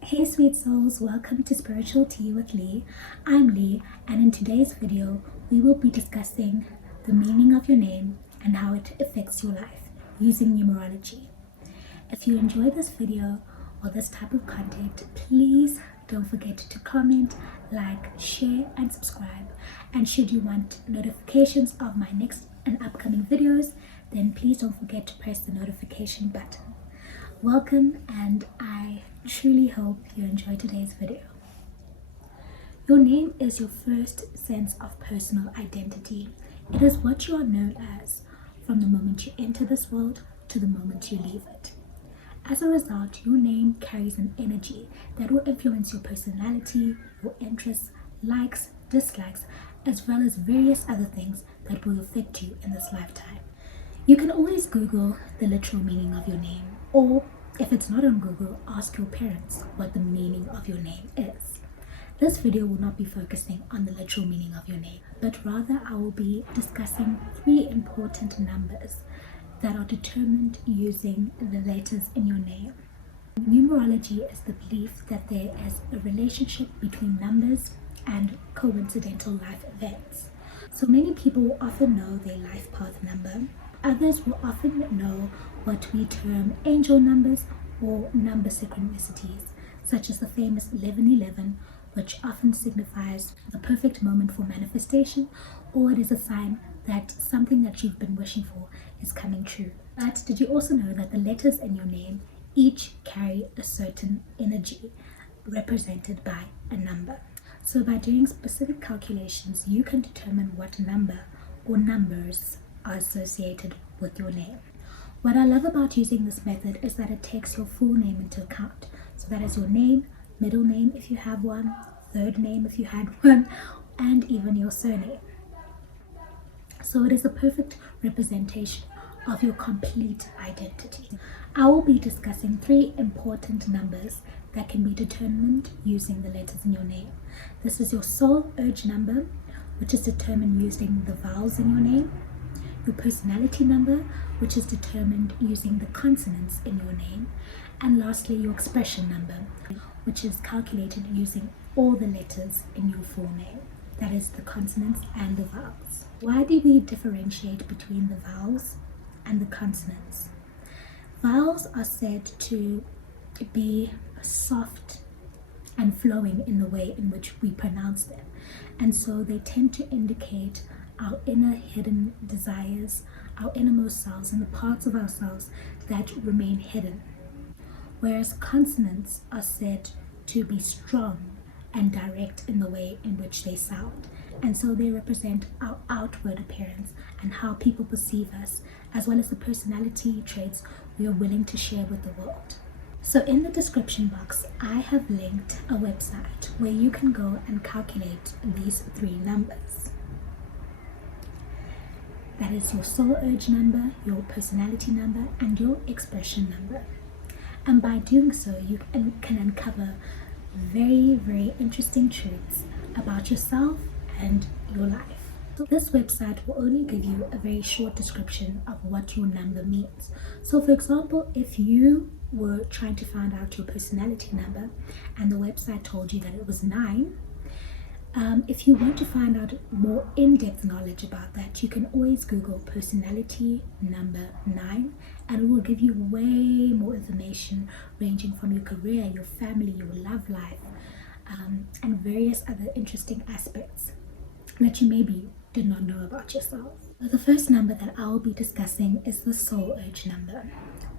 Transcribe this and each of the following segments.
Hey sweet souls, welcome to Spiritual Tea with Lee. I'm Lee, and in today's video we will be discussing the meaning of your name and how it affects your life using numerology. If you enjoy this video or this type of content, please don't forget to comment, like, share and subscribe. And should you want notifications of my next and upcoming videos, then please don't forget to press the notification button. Welcome, and I truly hope you enjoy today's video. Your name is your first sense of personal identity. It is what you are known as from the moment you enter this world to the moment you leave it. As a result, your name carries an energy that will influence your personality, your interests, likes, dislikes, as well as various other things that will affect you in this lifetime. You can always Google the literal meaning of your name, or if it's not on Google, ask your parents what the meaning of your name is. This video will not be focusing on the literal meaning of your name, but rather I will be discussing 3 important numbers that are determined using the letters in your name. Numerology is the belief that there is a relationship between numbers and coincidental life events. So many people will often know their life path number. Others will often know what we term angel numbers or number synchronicities, such as the famous 1111, which often signifies the perfect moment for manifestation, or it is a sign that something that you've been wishing for is coming true. But did you also know that the letters in your name each carry a certain energy represented by a number? So by doing specific calculations, you can determine what number or numbers are associated with your name. What I love about using this method is that it takes your full name into account. So that is your name, middle name if you have one, third name if you had one, and even your surname. So it is a perfect representation of your complete identity. I will be discussing 3 important numbers that can be determined using the letters in your name. This is your soul urge number, which is determined using the vowels in your name. Your personality number, which is determined using the consonants in your name. And lastly, your expression number, which is calculated using all the letters in your full name. That is the consonants and the vowels. Why do we differentiate between the vowels and the consonants? Vowels are said to be soft and flowing in the way in which we pronounce them, and so they tend to indicate our inner hidden desires, our innermost selves, and the parts of ourselves that remain hidden. Whereas consonants are said to be strong and direct in the way in which they sound, and so they represent our outward appearance and how people perceive us, as well as the personality traits we are willing to share with the world. So in the description box, I have linked a website where you can go and calculate these 3 numbers. That is your soul urge number, your personality number, and your expression number. And by doing so, you can uncover very, very interesting truths about yourself and your life. So this website will only give you a very short description of what your number means. So for example, if you were trying to find out your personality number and the website told you that it was 9, if you want to find out more in-depth knowledge about that, you can always Google personality number 9, and it will give you way more information ranging from your career, your family, your love life, and various other interesting aspects that you maybe did not know about yourself. So the first number that I will be discussing is the soul urge number,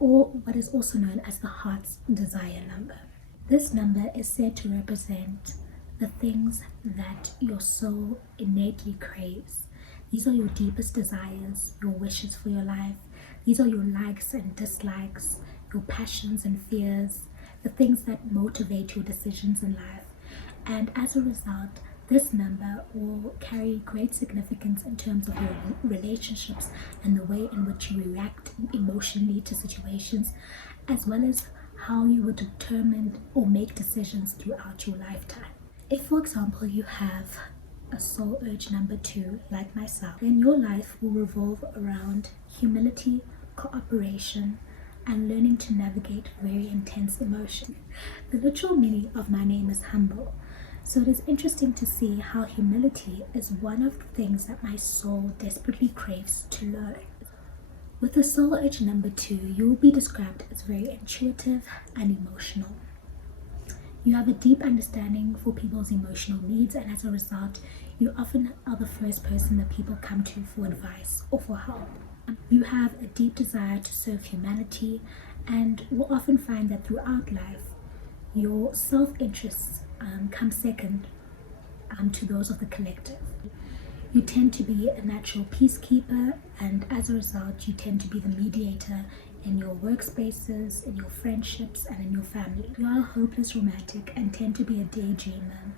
or what is also known as the heart's desire number. This number is said to represent the things that your soul innately craves. These are your deepest desires, your wishes for your life. These are your likes and dislikes, your passions and fears, the things that motivate your decisions in life. And as a result, This number will carry great significance in terms of your relationships and the way in which you react emotionally to situations, as well as how you will determine or make decisions throughout your lifetime. If, for example, you have a soul urge number 2, like myself, then your life will revolve around humility, cooperation, and learning to navigate very intense emotion. The literal meaning of my name is humble, so it is interesting to see how humility is one of the things that my soul desperately craves to learn. With the soul urge number 2, you will be described as very intuitive and emotional. You have a deep understanding for people's emotional needs, and as a result, you often are the first person that people come to for advice or for help. You have a deep desire to serve humanity, and will often find that throughout life, your self-interests come second to those of the collective. You tend to be a natural peacekeeper, and as a result, you tend to be the mediator in your workspaces, in your friendships, and in your family. You are a hopeless romantic and tend to be a daydreamer.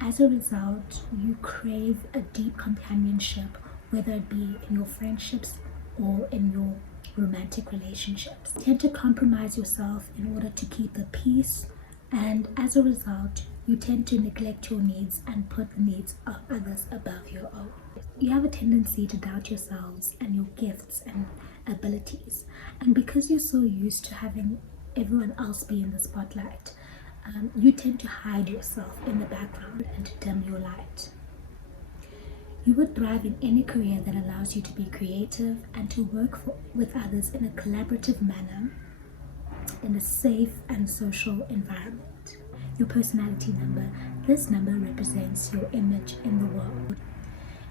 As a result, you crave a deep companionship, whether it be in your friendships or in your romantic relationships. You tend to compromise yourself in order to keep the peace, and as a result, you tend to neglect your needs and put the needs of others above your own. You have a tendency to doubt yourselves and your gifts and abilities, and because you're so used to having everyone else be in the spotlight, you tend to hide yourself in the background and to dim your light. You would thrive in any career that allows you to be creative and to work with others in a collaborative manner in a safe and social environment. Your personality number. This number represents your image in the world.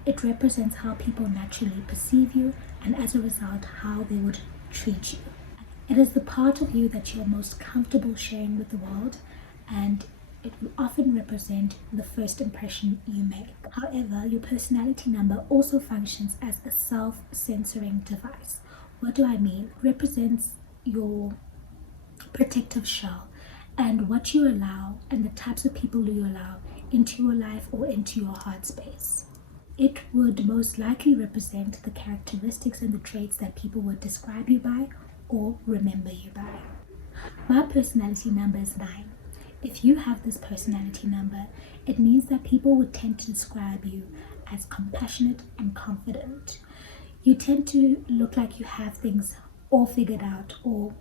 It represents how people naturally perceive you, and as a result, how they would treat you. It is the part of you that you're most comfortable sharing with the world, and it will often represent the first impression you make. However, your personality number also functions as a self-censoring device. What do I mean? It represents your protective shell and what you allow and the types of people you allow into your life or into your heart space. It would most likely represent the characteristics and the traits that people would describe you by or remember you by. My personality number is 9. If you have this personality number, it means that people would tend to describe you as compassionate and confident. You tend to look like you have things all figured out, or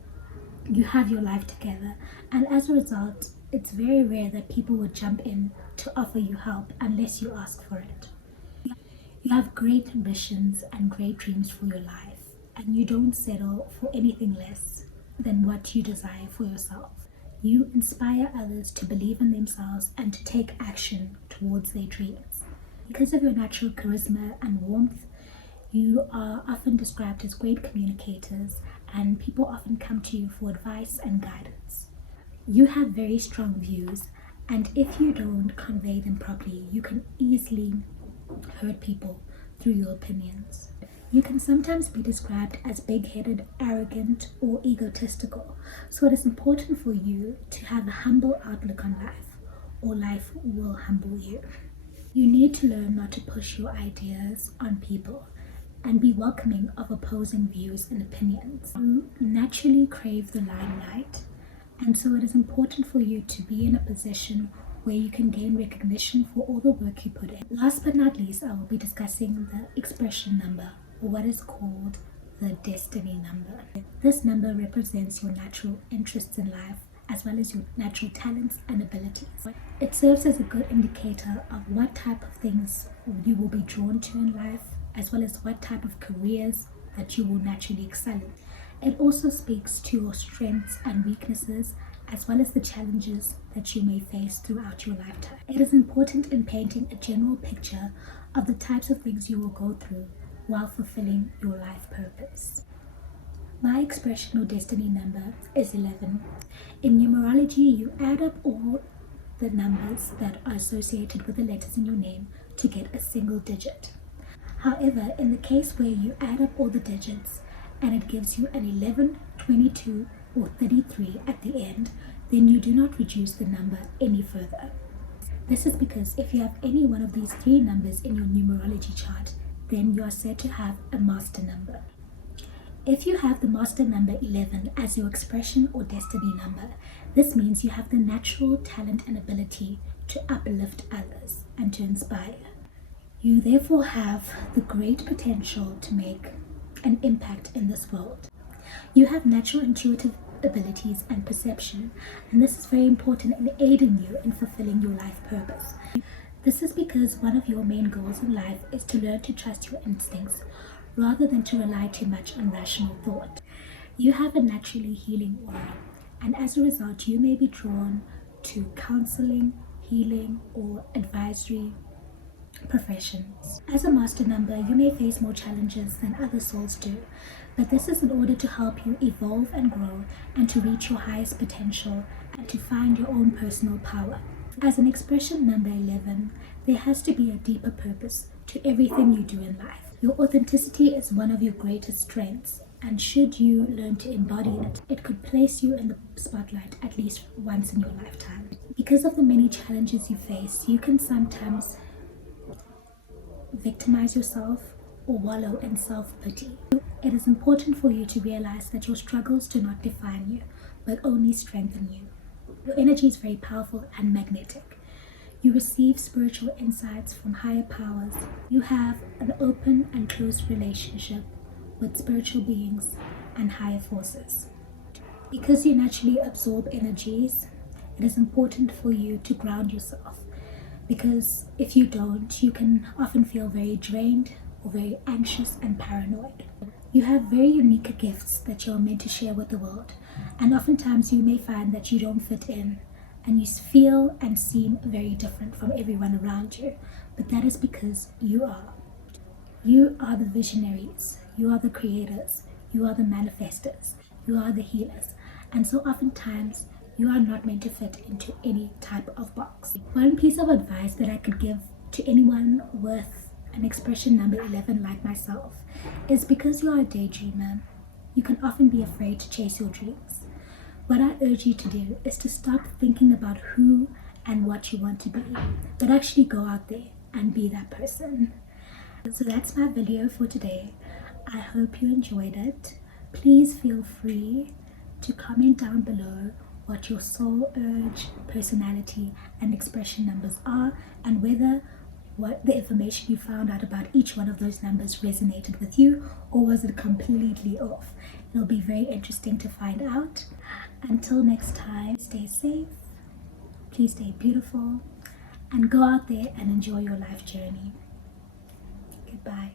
you have your life together, and as a result, it's very rare that people would jump in to offer you help unless you ask for it. You have great ambitions and great dreams for your life, and you don't settle for anything less than what you desire for yourself. You inspire others to believe in themselves and to take action towards their dreams. Because of your natural charisma and warmth, you are often described as great communicators, and people often come to you for advice and guidance. You have very strong views, and if you don't convey them properly, you can easily hurt people through your opinions. You can sometimes be described as big-headed, arrogant, or egotistical, so it is important for you to have a humble outlook on life, or life will humble you. You need to learn not to push your ideas on people and be welcoming of opposing views and opinions. You naturally crave the limelight, and so it is important for you to be in a position where you can gain recognition for all the work you put in. Last but not least, I will be discussing the expression number, or what is called the destiny number. This number represents your natural interests in life, as well as your natural talents and abilities. It serves as a good indicator of what type of things you will be drawn to in life, as well as what type of careers that you will naturally excel in. It also speaks to your strengths and weaknesses, as well as the challenges that you may face throughout your lifetime. It is important in painting a general picture of the types of things you will go through while fulfilling your life purpose. My expression or destiny number is 11. In numerology, you add up all the numbers that are associated with the letters in your name to get a single digit. However, in the case where you add up all the digits and it gives you an 11, 22, or 33 at the end, then you do not reduce the number any further. This is because if you have any one of these three numbers in your numerology chart, then you are said to have a master number. If you have the master number 11 as your expression or destiny number, this means you have the natural talent and ability to uplift others and to inspire. You therefore have the great potential to make an impact in this world. You have natural intuitive abilities and perception, and this is very important in aiding you in fulfilling your life purpose. This is because one of your main goals in life is to learn to trust your instincts rather than to rely too much on rational thought. You have a naturally healing aura, and as a result, you may be drawn to counseling, healing, or advisory professions. As a master number, you may face more challenges than other souls do, but this is in order to help you evolve and grow and to reach your highest potential and to find your own personal power. As an expression number 11, there has to be a deeper purpose to everything you do in life. Your authenticity is one of your greatest strengths, and should you learn to embody it, it could place you in the spotlight at least once in your lifetime. Because of the many challenges you face, you can sometimes victimize yourself or wallow in self-pity. It is important for you to realize that your struggles do not define you, but only strengthen you. Your energy is very powerful and magnetic. You receive spiritual insights from higher powers. You have an open and close relationship with spiritual beings and higher forces. Because you naturally absorb energies, it is important for you to ground yourself. Because if you don't, you can often feel very drained or very anxious and paranoid. You have very unique gifts that you're meant to share with the world, and oftentimes you may find that you don't fit in and you feel and seem very different from everyone around you, but that is because you are. You are the visionaries, you are the creators, you are the manifestors, you are the healers, and so oftentimes you are not meant to fit into any type of box. One piece of advice that I could give to anyone with an expression number 11 like myself is because you are a daydreamer, you can often be afraid to chase your dreams. What I urge you to do is to stop thinking about who and what you want to be, but actually go out there and be that person. So that's my video for today. I hope you enjoyed it. Please feel free to comment down below what your soul urge, personality, and expression numbers are, and whether what the information you found out about each one of those numbers resonated with you, or was it completely off. It'll be very interesting to find out. Until next time, stay safe, please stay beautiful, and go out there and enjoy your life journey. Goodbye.